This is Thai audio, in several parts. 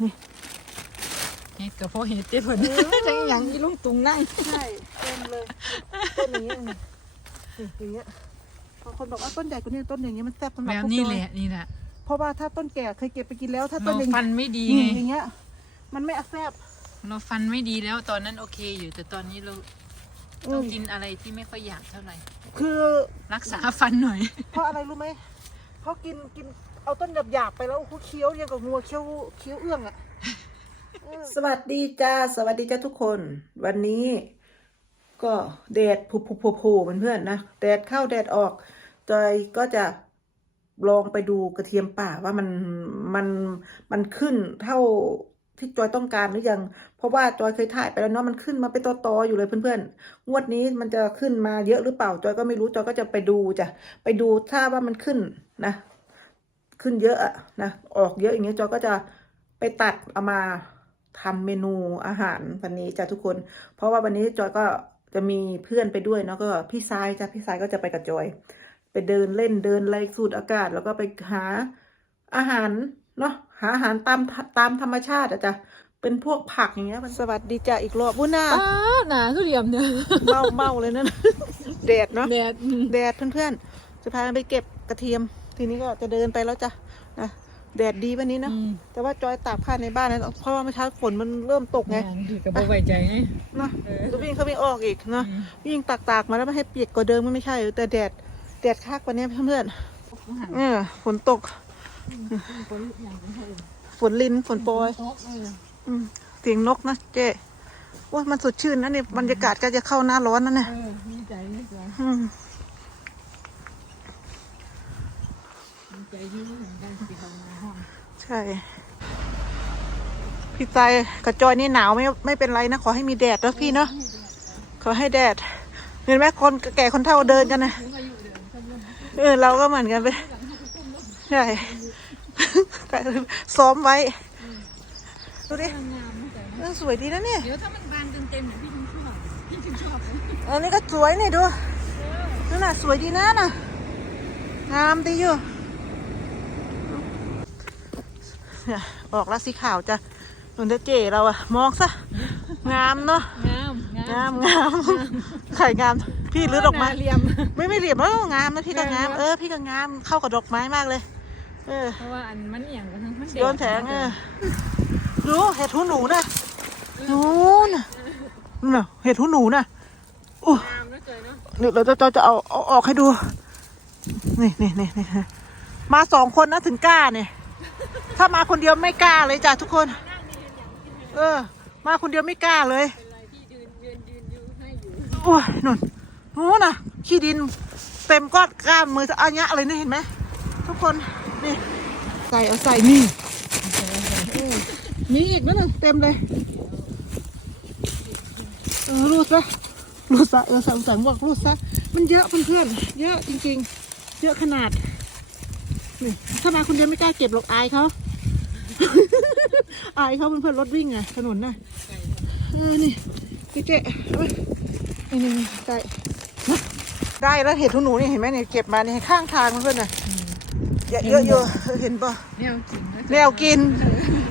นี่เฮ็ดกับพ่อเฮ็ดเด้เพิ่นเออจังหยังอีลุงตุงนั่งใช่เต็มเลยต้นอย่างเงี้ยนี่อย่างเงี้ยบางคนบอกว่าต้นใหญ่กว่านี้ต้นอย่างเงี้ยมันแซ่บสำหแบรับบพวกนี้จอยแหละนี่แหละเพราะว่าถ้าต้นแก่เคยเก็บไปกินแล้ว ถ้าต้เรานอย่างฟันไม่ดีนี่ไงอย่างเงี้ย มันไม่แซ่บเราฟันไม่ดีแล้วตอนนั้นโอเคอยู่แต่ตอนนี้เราอืต้องมกินอะไรที่ไม่ค่อยอยากเท่าไหร่ คือรักษาฟันหน่อย เพราะอะไรรู้ไหมเพราะกินกิน เอาต้นหยาบๆไปแล้วเขาเคี้ยวยังกับงัวเคี้ยวเคี้ยวเอื้องอะสวัสดีจ้าสวัสดีจ้าทุกคน วันนี้ ก็แดดผูผูผูผูเพื่อนๆนะแดดเข้าแดดออกจอยก็จะลองไปดูกระเทียมป่าว่ามันมันมันขึ้นเท่าที่จอยต้องการหรือยัง เพราะว่าจอยเคยถ่ายไปแล้วเนาะมันขึ้นมาเป็นตอๆอยู่เลยเพื่อนๆ งวดนี้มันจะขึ้นมาเยอะหรือเปล่า จอยก็ไม่รู้ จอยก็จะไปดูจ้ะ ไปดูถ้าว่ามันขึ้นนะ ขึ้นเยอะอะนะออกเยอะอย่างเงี้ยจอยก็จะไปตัดเอามาทำเมนูอาหารวันนี้จ้ะทุกคน เพราะว่าวันนี้จอยก็จะมีเพื่อนไปด้วยเนาะก็พี่ทรายจ้ะพี่ทรายก็จะไปกับจอย ไปเดินเล่นเดินไล่สูดอากาศ แล้วก็ไปหาอาหารเนาะหาอาหารตามตามธรรมชาติอะจ้ะเป็นพวกผักอย่างเงี้ยมันสวัสดีจ้ะอีกรอบวุ้นหน้าอ้าหนาทุเรียมเนี่ยเมาเมาเลยนั่นแดดเนาะแดดอืมแดดเพื่อนๆจะพากันไปเก็บกระเทียม ทีนี้ก็จะเดินไปแล้วจ้ะนะแดดดีวันนี้นะอืมแต่ว่าจอยตากผ้าในบ้านนะเพราะว่าเมื่อเช้าฝนมันเริ่มตกไงงานดีกับบ่ไว้ใจไงเนาะเออจะวิ่งเข้าวิ่งออกอีกเนาะอืมวิ่งตากตากๆมาแล้วไม่ให้เปียกกว่าเดิมมันไม่ใช่ แต่แดดแดดคักกว่านี้เพื่อนๆเออฝนตก ฝนลินฝนโปรยอืมเสียงนกนะเจ๊ว่ามันสดชื่นนะนี่บรรยากาศก็จะเข้าหน้าร้อนนั่นเนี่ยเออดีใจดีใจอืมดีใจที่เหมือนกันที่เขามาห้อง ใช่ พี่ใจกับจอยนี่หนาวไม่ไม่เป็นไรนะ ขอให้มีแดดนะพี่เนาะขอให้แดดเห็นไหมคนแก่คนเฒ่าเดินกันนะเออเราก็เหมือนกันไปใช่ซ้อมไว้ดูดิเออสวยดีนะเนี่ยเดี๋ยวถ้ามันบานเต็มๆเนี่ยพี่ถึงชอบพี่ถึงชอบเลยอันนี้ก็สวยนี่ดูนั่นน่ะสวยดีนะน่ะงามดีอยู่เนี่ย ออกแล้วสีขาวจ้ะหนุนจะเจ๋เราอะมองซะ งามเนาะ งาม งางามมงามไข่งาม พี่รื้อดอกไม้เหลี่ยม ไม่ไม่เหลี่ยมแล้วงามนะพี่ก็งามงามนะเออ พี่ก็งาม เข้ากับดอกไม้มากเลย เออ เพราะว่าอันมันเอียงกันทั้งมันโยนแสงเออดูเห็ดหูหนูน่ะนูนน่ะนู่นน่ะเห็ดหูหนูน่ะอู้งามนะเจยเนาะเดี๋ยวเราจะเราจะเอาเอาออกให้ดู นี่นี่นี่นี่มาสองคนนะถึงกล้าเนี่ย ถ้ามาคนเดียวไม่กล้าเลยจ้ะทุกคน เออ มาคนเดียวไม่กล้าเลยเป็นไรพี่ยืนนโอ้ยนุ่นนู้นน่ะขี้ดินเต็มก้อนกล้ามมือจะอัญญะเลยนี่เห็นไหมทุกคนนี่ใส่เอาใส่นี่มีอีกนั่นน่ะเต็มเลยเออรูดซะรูดซะเออใส่ใส่หมวกรูดซะมันเยอะเพื่อนๆเยอะจริง ๆ เยอะขนาด นี่ถ้ามาคนเดียวไม่กล้าเก็บหรอกอายเขา อายเขาเพื่อนๆรถวิ่งไงถนนน่ะเออนี่พี่เจ๊เอาไว้นี่นี่นี่ได้นะได้แล้วเห็ดหูหนูนี่เห็นไหมเนี่ยเก็บมาเนี่ยข้างทางเพื่อนๆน่ะเยอะเยอะเยอะเห็นปะแนวกินนะแนวกิน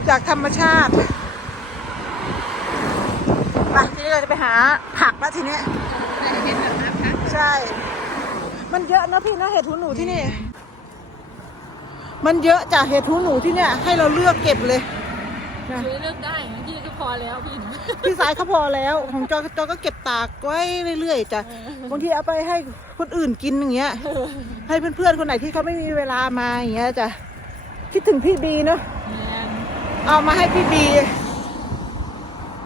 จากธรรมชาติไปทีนี้เราจะไปหาผักแล้วทีเนี้ยเห็นแบบนะคะใช่ มันเยอะนะพี่นะเห็ดหูหนูที่นี่ มันเยอะจากเห็ดหูหนูที่เนี่ยให้เราเลือกเก็บเลยนะช่วยเลือกได้นะพี่ก็พอแล้วพี่พี่สายเขาพอแล้วของจอยจอยก็เก็บตากไว้เรื่อยๆจ้ะบางทีเอาไปให้คนอื่นกินอย่างเงี้ย ให้เพื่อนๆคนไหนที่เขาไม่มีเวลามาอย่างเงี้ยจ้ะคิดถึงพี่บีเนาะเอามาให้พี่บี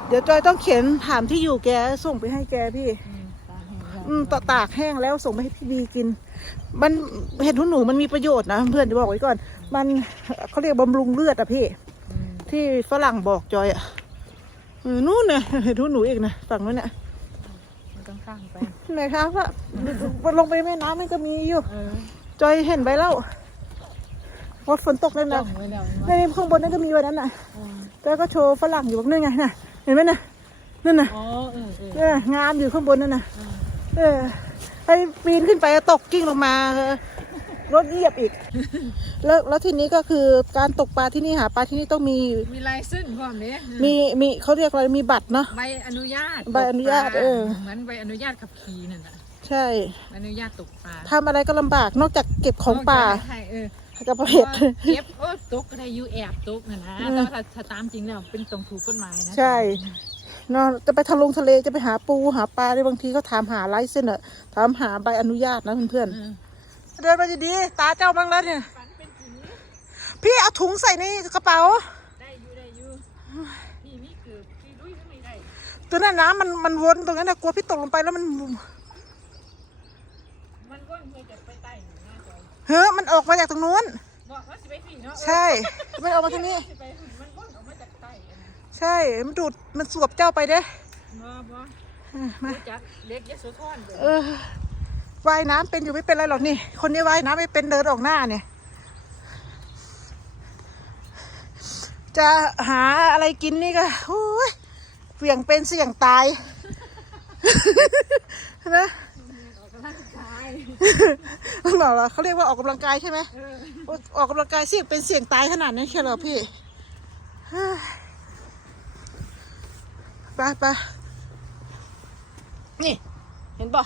เดี๋ยวจอยต้องเขียนถามที่อยู่แกส่งไปให้แกพี่ อืมตตากแห้งแล้วส่งไปให้พี่บีกิน มันเห็ดหูหนูมันมีประโยชน์นะเพื่อนจะบอกไว้ก่อน มันเขาเรียกบำรุงเลือดอะพี่ ที่ฝรั่งบอกจอยอะเออนู่นน่ะเห็ดหูหนูอีกนะฝั่งนู้นน่ะมันต้องข้างไปไหนคะว่าลงไปแม่น้ำมันก็มีอยู่เออจอยเห็นไปแล้วว่าฝนตกแล้วจ้อนะงไว้แล้วในข้างบนนั่นก็มีวันนั้นน่ะแล้วก็โชว์ฝรั่งอยู่แบบนั่นไงน่ะ เห็นไหมน่ะนั่นน่ะอ๋อเออเออเอองามอยู่ข้างบนนั่นน่ะเออ ไอ้ปีนขึ้นไปตกกิ้งลงมาเออรถเหยียบอีก แล้วแล้วทีนี้ก็คือการตกปลาที่นี่หาปลาที่นี่ต้องมีมีลายเส้นพร้อมเนี่ยมีมีเขาเรียกอะไรมีบัตรเนาะใบอนุญาตใบอนุญาตกปลเออเหมือนใบอนุญาตขับขี่นั่นแหละใช่ใบอนุญาตตกปลาทำอะไรก็ลำบากนอกจากเก็บของป่าใช่เออกับเห็ดเก็บโอ้ตกก็ได้อยูแอบตกนะนะอืมแต่ถ้าถ้าตามจริงแล้วเป็นตรงถูกกฎหมายนะใช่ เนาะจะไปทะลงทะเลจะไปหาปูหาปลาได้บางทีก็ถามหาไลเซนส์อะถามหาใบอนุญาตนะเพื่อนเออๆเดินมาดีๆตาเจ้าบ้างแล้วเนี่ยฝันเป็นผีพี่เอาถุงใส่ในกระเป๋าได้อยู่ได้อยู่พี่มีเกือบพี่ลุยก็ไม่ได้ตัวนั้นน้ำมันมันวนตรงนั้นนะกลัวพี่ตกลงไปแล้วมันมันก็เคยจะไปใต้อยู่หน้าจอยเฮ้ยมันออกมาจากตรงนู้นบอกว่าสิไปผีเนาะใช่มันออกมาทางนี้ ใช่ มันดูด มันสวบเจ้าไปเด้บ่บ่เออมารู้จักเล็กยโสธรเด้อเออว่ายน้ำเป็นอยู่ไม่เป็นไรหรอกนี่ คนนี้ว่ายน้ำไม่เป็นเดินออกหน้าเนี่ย จะหาอะไรกินนี่ก็โอ้ยเสี่ยงเป็นเสี่ยงตายนะออกกำลังกายเหรอเขาเรียกว่าออกกำลังกายใช่ไหมเออออกกำลังกายเสี่ยงเป็นเสี่ยงตายขนาดนี้นแค่เหรอพี่เฮ้ย ไปไปนี่ เห็นปะ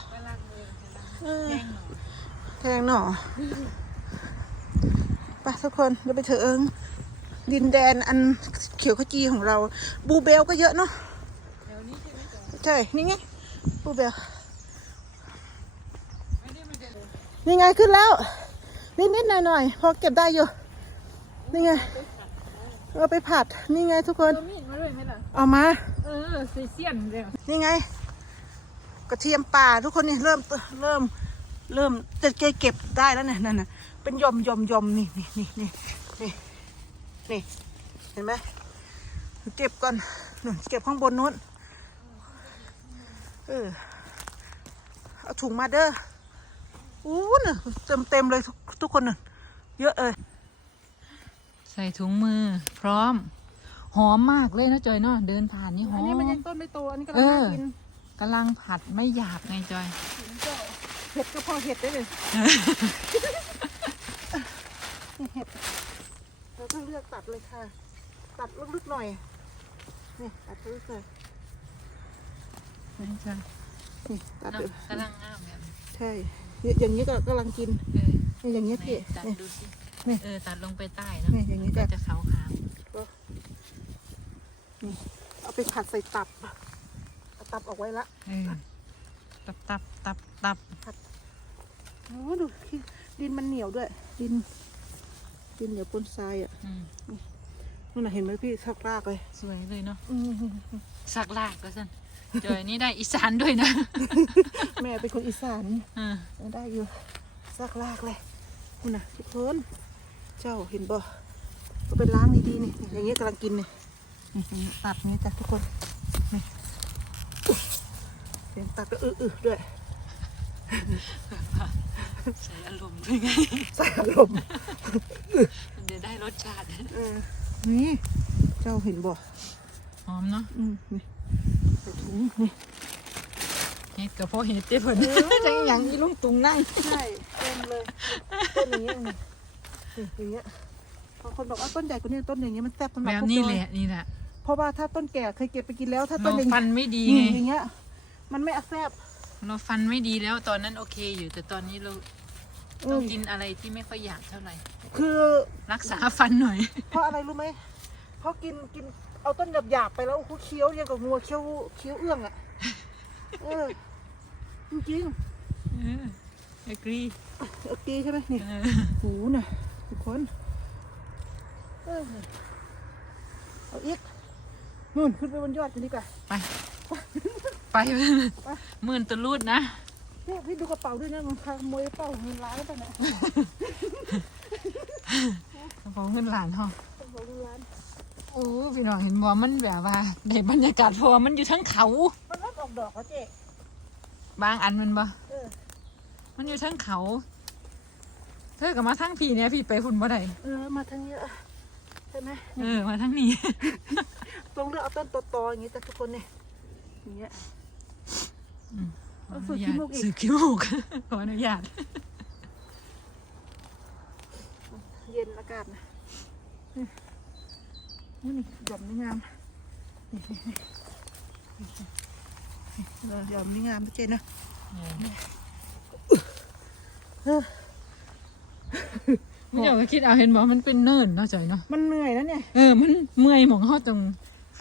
แทงหน่อไปทุกคนเดี๋ยวไปเถอะเอิงดินแดนอันเขียวขจีของเรา บูเบลก็เยอะเนาะเดี๋ยนี้ใช่ไหมจ๊ะใช่นี่ไงบูเบลนี่ไงขึ้นแล้ว นิดนิดหน่อยหน่อยๆพอเก็บได้อยู่ นี่ไงเอาไปผัดนี่ไงทุกคน เอามา เออซีเซียนเดียวนี่ไง กระเทียมป่าทุกคนนี่เริ่มเริ่มเริ่มจะเก็บได้แล้วเนี่ยนั่นน่ะเป็นหยอมหยอมหยอมนี่นี่นี่นี่นี่นี่เห็นไหมเก็บก่อนนู่นเก็บข้างบนนู้นเออเอาถุงมาเด้ออู้น่ะเต็มเต็มเลยทุกทุกคนน่ะเยอะเลยใส่ถุงมือพร้อม หอมมากเลยนะจอยเนาะเดินผ่านนี่หออันม นี้มันยังต้นไม่โตอันนี้ก็เอน่าอกินกำลังผัดไม่หยาบไงจอย เห็ดก็พอเห็ดได้เลยนี่เห็ดเราก็เลือกตัดเลยค่ะ ตัดลึกๆหน่อยนี่ตัดลึกเลยนี่จ้ะนี่ตัดเนาะเลยกำลังงามแบบใช่เนี่ยอย่างนี้ก็กำลังกินเออนี่อย่างนี้พี่ตัดนี่ ดูสินี่เออตัดลงไปใต้เนาะนี่อย่างนี้ก็จะจะขาวขาว นี่เอาไปผัดใส่ตับเอาตับออกไว้ละๆเออตับตับตับตับโอ้ดูดินมันเหนียวด้วย ดิน ดินเหนียวปนทรายอะอืมนู่นน่ะเห็นไหมพี่ชักรากเลยสวยเลยเนาะอืมสักลากก็สั่นจอยนี่ได้อีสานด้วยนะ แม่เป็นคนอีสานเออได้อยู่ซักลากเลยคุณน่ะทุกคนเจ้าเห็นบ่ก็ไปล้างดีๆนี่อย่างเงี้ยกำลังกินนี่ นี่อย่างเงี้ยตัดนี่จ้ะทุกคนนี่อุ๊ยเสียงตัดก็อื้อๆด้วยใส่อารมณ์ด้วยไงใส่อารมณ์มันจะได้รสชาติเออนี่เจ้าเห็นบ่หอมเนาะอืมนี่ใส่ถุงนี่เฮ็ดกับพ่อเฮ็ดเต้เพิ่นจังอย่างนี้ลุงตุงนั่งใช่เต็มเลยต้นอย่างเงี้ยนี่นี่อย่างเงี้ยบางคนบอกว่าต้นใหญ่กว่านี้ต้นอย่างเงี้ยมันแซ่บสำหแบรับบพวกนี้จอยแหละนี่แหละ เพราะว่าถ้าต้นแก่เคยเก็บไปกินแล้ว ถ้าต้เรานอย่างฟันไม่ดีนี่ไงอย่างเงี้ย มันไม่แซ่บเราฟันไม่ดีแล้วตอนนั้นโอเคอยู่ แต่ตอนนี้เราอืต้องมกินอะไรที่ไม่ค่อยอยากเท่าไหร่ คือ รักษาฟันหน่อย เพราะอะไรรู้ไหมเพราะกินกินเอาต้นหยาบๆไปแล้วโอ้โหเคี้ยวยังกับงัวเคี้ยวเคี้ยวเอื้องอะเออจริงเออ agree ๆเอาตีใช่ไหมนี่เออหูน่ะทุกคนเออนี่เอาอีก นู่นขึ้นไปบนยอดกันดีกว่า ไปไปหมื่นตัวรูดนะเนี่ยพี่ดูกระเป๋าด้วยนะมันขโมยกระเป๋าเงินล้านไปเนี่ยกระเป๋าเงินหลานห้องกระเป๋าเงินล้านโอ้พี่น้องเห็นบ่มันแบบว่าในบรรยากาศเพราะว่ามันอยู่ทั้งเขา มันรับออกดอกเหรอเจ๊บางอันมันบ่เออมันอยู่ทั้งเขา เธอกับมาทั้งพี่เนี่ยพี่ไปฝุ่นบ่ได้เออมาทางนี้เออใช่ไหมเออมาทั้งนี้ ตรงเลือกเอาต้นตอๆอย่างนี้แต่ทุกคนเนี่ยอย่างเงี้ย อืมเอาฝึกขี้มูกอีกสื่อขี้มูก ขออนุญาต เย็นอากาศนะนี่นี่นี่หย่อมนี่งามนี่นี่นี่นี่เออหย่อมนี่งามพี่เจนนะไม่อยากก็คิดเอาเห็นบอกมันเป็นเนินเนาะจอยเนาะมันเหนื่อยนะเนี่ย เออ มันเมื่อยหมองเขาตรง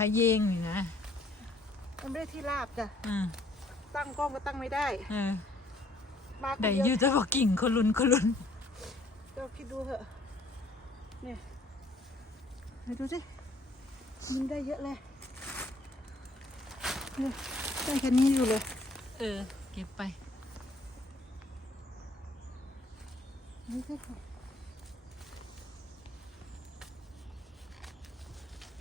ขายเยงนี่นะมันไม่ได้ที่ราบจ้ะอ่าตั้งกล้องก็ตั้งไม่ได้ เออมาคนได้เดียวยู่แต่บอกกิ่งคนลุนคนลุนเดี๋ยวคิดดูเถอะเนี่ยไหนดูสิมันได้เยอะเลยเนี่ยได้แค่นี้อยู่เลยเออ เก็บไป นี่ก็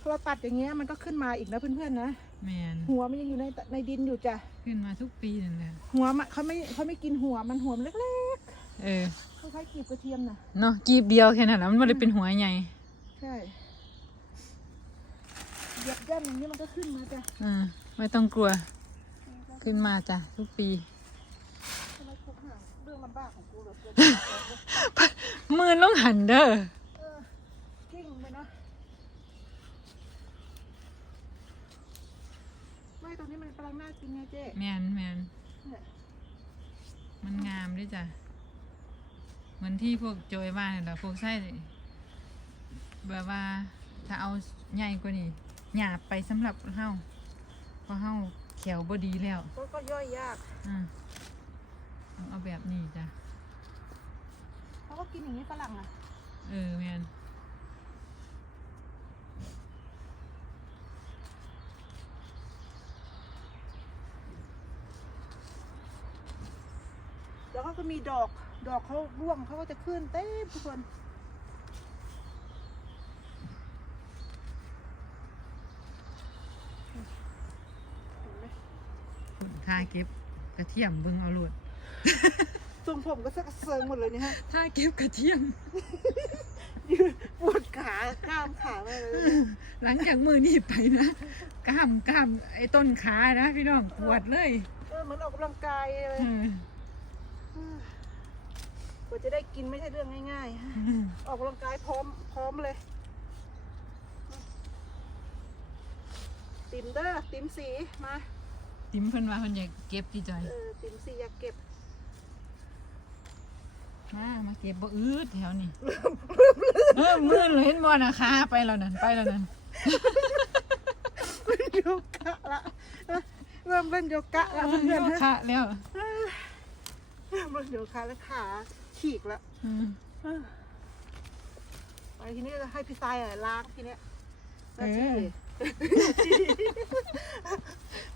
พอพอเราตัดอย่างเงี้ยมันก็ขึ้นมาอีกนะเพื่อนๆนะ แมนหัวมันยังอยู่ในในดินอยู่จ้ะ ขึ้นมาทุกปีนั่นแหละหัวมันเขาไม่เขาไม่กินหัวมันหัวมันเล็กเออๆคล้ายๆกีบกระเทียมน่ะ เนาะกีบเดียวแค่นั้นแหละมันไม่ได้เป็นหัวใหญ่ใช่เหยียบย่ำอย่างนี้มันก็ขึ้นมาจ้ะเออไม่ต้องกลัวขึ้นมาจ้ะทุกปี ทำไมคุกห่างเรื่องลำบากของกูเหลือเกิน มือต้องหันเด้อ เออกิ้งไปนะไม่ตรงนี้มัน กำลังน่ากินไงเจ๊แมนแมนเนี่ยมันงามด้วยจ้ะ เหมือนที่พวกโจยบ้านนี่แหละพวกไส้แบบว่าถ้าเอาใหญ่กว่านี้หยาบไปสำหรับเฮาเพราะเฮาเขียวบดีแล้ว ก็ก็ย่อยยากอ่าต้องเอาแบบนี้จ้ะเขาก็กินอย่างนี้ฝรั่งอะ เออแมน เขาก็มีดอก ดอกเขาร่วงเขาก็จะขึ้นเต็มทุกคนเห็นไหมถ้าเก็บกระเทียมเบิ่งเอาโลดทรงผมก็สักเซิงหมดเลยเนี่ยฮะถ้าเก็บกระเทียมยืนปวดขากล้ามขาไปเลยเนี่ยหลังจากมือนี้ไปนะกล้ามกล้ามไอ้ต้นขานะพี่น้องปวดเลย เออเหมือนออกกำลังกายเลยเออก ว่าจะได้กินไม่ใช่เรื่องง่ายๆฮะออกกำลังกายพร้อมพร้อมเลย ติมเด้อติมสีมาติ๋มเพิ่นว่าเพิ่นอยากเก็บพี่จอยเออติมสีอยากเก็บมามาเก็บบ่อืดแถวนี้เออมือเลยเห็นบ่นะขาไปแล้วนั่นไปแล้วนั่นโยคะละเอ้ยเริ่มเล่นโยคะละเพื่อนโยๆฮะคะแล้วเริ่มเล่นโยคะแล้วขา ฉีกละอืมเออไปทีนี้จะให้พี่ทรายอะล้างทีเนี้ยหเอน้าที่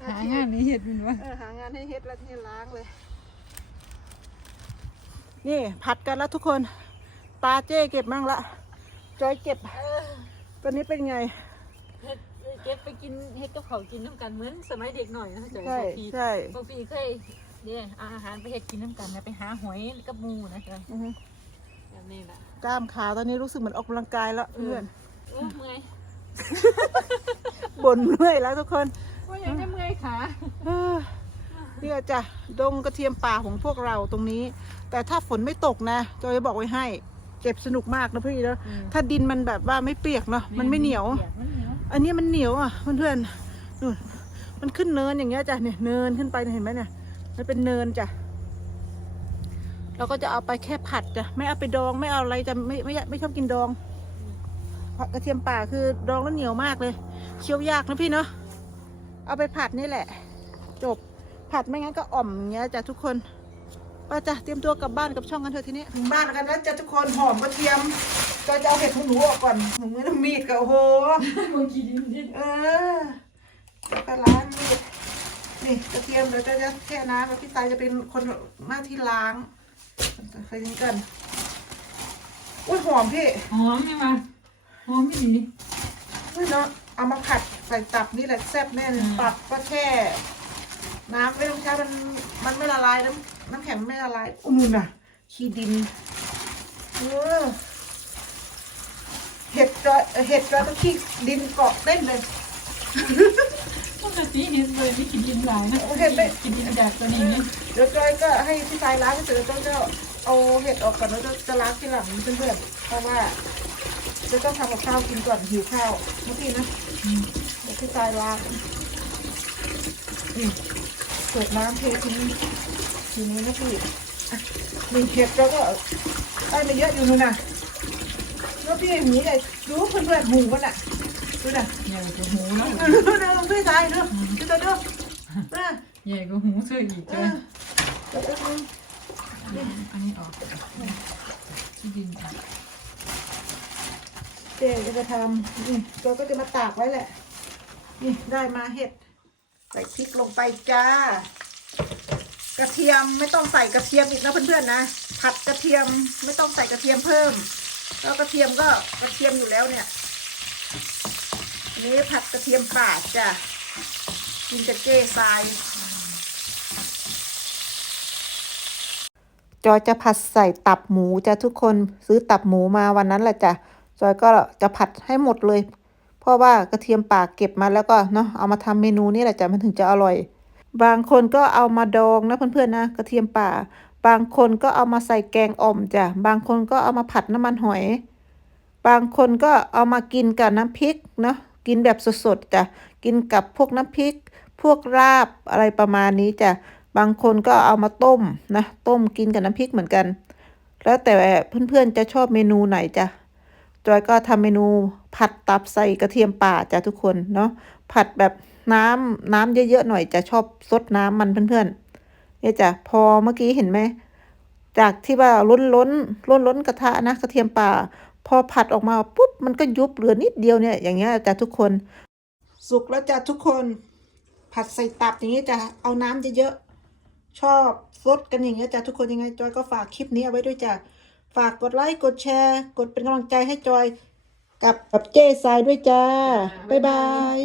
อหางานนี้เฮ็ดเป็นว่าเออหางานให้เฮ็ดแล้วที่ล้างเลย นี่ผัดกันแล้วทุกคน ตาเจ้เก็บมั่งละ จอยเก็บตอนนี้เป็นไง เฮ็ดเก็บไปกินเฮ็ดกับเขาวกินน้ำกันเหมือนสมัยเด็กหน่อยนะจอยใช่ใช่บางปีเคย เนี่ยเอาอาหารไปเฮ็ดกินน้ำกันนะไปหาหอยกับหมูนะจอยอือฮึแบบนี้แหละกล้ามขาตอนนี้รู้สึกเหมือนออกกำลังกายแล้วเพื่อนโอ้เมื่อยบ่นเมื่อยแล้วทุกคนว่ายังจะเมื่อยขาเออเนี่ยจ้ะดงกระเทียมป่าของพวกเราตรงนี้ แต่ถ้าฝนไม่ตกนะจอยจะบอกไว้ให้เก็บสนุกมากนะพี่นะถ้าดินมันแบบว่าไม่เปียกเนาะมันไม่เหนียวมันเหนียว อันนี้มันเหนียวอะเพื่อนๆนู่นมันขึ้นเนินอย่างเงี้ยจ้ะเนี่ยเนินขึ้นไปเนี่ยเห็นไหมเนี่ย มันเป็นเนินจ้ะเราก็จะเอาไปแค่ผัดจ้ะไม่เอาไปดองไม่เอาอะไรจะไม่ไม่ไม่ชอบกินดองผัดกระเทียมป่าคือดองแล้วเหนียวมากเลยเคี้ยวยากนะพี่เนาะเอาไปผัดนี่แหละ จบผัดไม่งั้นก็อ่อมอย่างเงี้ยจ้ะทุกคนไปจ้ะเตรียมตัวกลับบ้านกับช่องกันเถอะทีนี้ถึงบ้านกันแล้วจ้ะทุกคนหอมกระเทียมก็จะเอาเห็ดของหนูออกก่อนหนูไม่ต้องมีดกับโอ้โหบางทีดินดินเออแล้วก็ล้างนี่ นี่กระเทียมเดี๋ยวจะจะแช่น้ำแล้วพี่ตายจะเป็นคนหน้าที่ล้างใส่นี้กันอุ้ยหอมพี่หอมนี่มาหอมไม่ดีอุ้ยเนาะเอามาผัดใส่ตับนี่แหละแซ่บแน่เลยอืมตับก็แช่น้ำไม่ต้องใช้มันมันไม่ละลายน้ำน้ำแข็งไม่ละลายอุ้ยนู่นน่ะขี้ดินเออเห็ดจอยเห็ดจอยต้องขี้ดินเกาะเต้นเลยปก ติเห็นเลยไม่กินดินหลายนะเห็นไหมกินดินจากตัวนี้นี่เดี๋ยวจอยก็ให้พี่ชายล้างเสร็จแล้วจอยก็เอาเห็ดออกก่อนแล้วจะจะล้างทีหลังเพื่อนๆเพราะว่าจะต้องทำกับข้าวกินก่อนหิวข้าวเมื่อกี้นะเดี๋ยวพี่ตายล้างนี่เปิดน้ำเททิ้งทีนี้นะพี่อะนี่เห็ดเราก็ได้มาเยอะอยู่นู่นน่ะแล้วพี่หมูใหญ่ดูเพื่อนๆหมูมันอะ ดูน่ะใหญ่กว่าหูแล้วดูดูดูพี่ตายดูดูดูดูนะใหญ่กว่าหูเสื้ออีกเอจ้ะอเดี๋ยวแป๊บนึงอันนี้ออกที่ดินออกเจ๊จะไปทำนี่เราก็จะมาตากไว้แหละ นี่ได้มาเห็ด ใส่พริกลงไปจ้ากระเทียมไม่ต้องใส่กระเทียมอีกนะเพื่อนๆนะผัดกระเทียมไม่ต้องใส่กระเทียมเพิ่ม แล้วกระเทียมก็กระเทียมอยู่แล้วเนี่ยอั นี้ผัดกระเทียมป่าจ้ะ กินกับเจ้ทราย จอยจะผัดใส่ตับหมูจ้ะทุกคนซื้อตับหมูมาวันนั้นแหละจ้ะ จอยก็จะผัดให้หมดเลย เพราะว่ากระเทียมป่าเก็บมาแล้วก็เนาะเอามาทำเมนูนี่แหละจ้ะมันถึงจะอร่อย บางคนก็เอามาดองนะเพื่อนๆนะกระเทียมป่า บางคนก็เอามาใส่แกงอ่อมจ้ะ บางคนก็เอามาผัดน้ำมันหอยบางคนก็เอามากินกับน้ำพริกเนาะ กินแบบสดๆจ้ะกินกับพวกน้ำพริก พวกราบอะไรประมาณนี้จ้ะบางคนก็เอามาต้มนะต้มกินกับน้ำพริกเหมือนกัน แล้วแต่เพื่อนๆจะชอบเมนูไหนจ้ะจอยก็ทำเมนูผัดตับใส่กระเทียมป่าจ้ะทุกคนเนาะผัดแบบน้ำน้ำเยอะๆหน่อยจะชอบซดน้ำมันเพื่อนๆเนี่ยจ้ะพอเมื่อกี้เห็นไหมจากที่ว่าล้นล้นล้นล้นกระทะนะกระเทียมป่า พอผัดออกมาปุ๊บมันก็ยุบเหลือนิดเดียวเนี่ยอย่างเงี้ยจ้ะทุกคน สุกแล้วจ้ะทุกคน ผัดใส่ตับอย่างนี้จะเอาน้ำเยอะๆชอบซดกันอย่างเงี้ยจ้ะทุกคนยังไงจอยก็ฝากคลิปนี้เอาไว้ด้วยจ้ะฝากกดไลค์กดแชร์ กดเป็นกำลังใจให้จอยกับกับเจ้ทรายด้วยจ้าบ๊ายบาย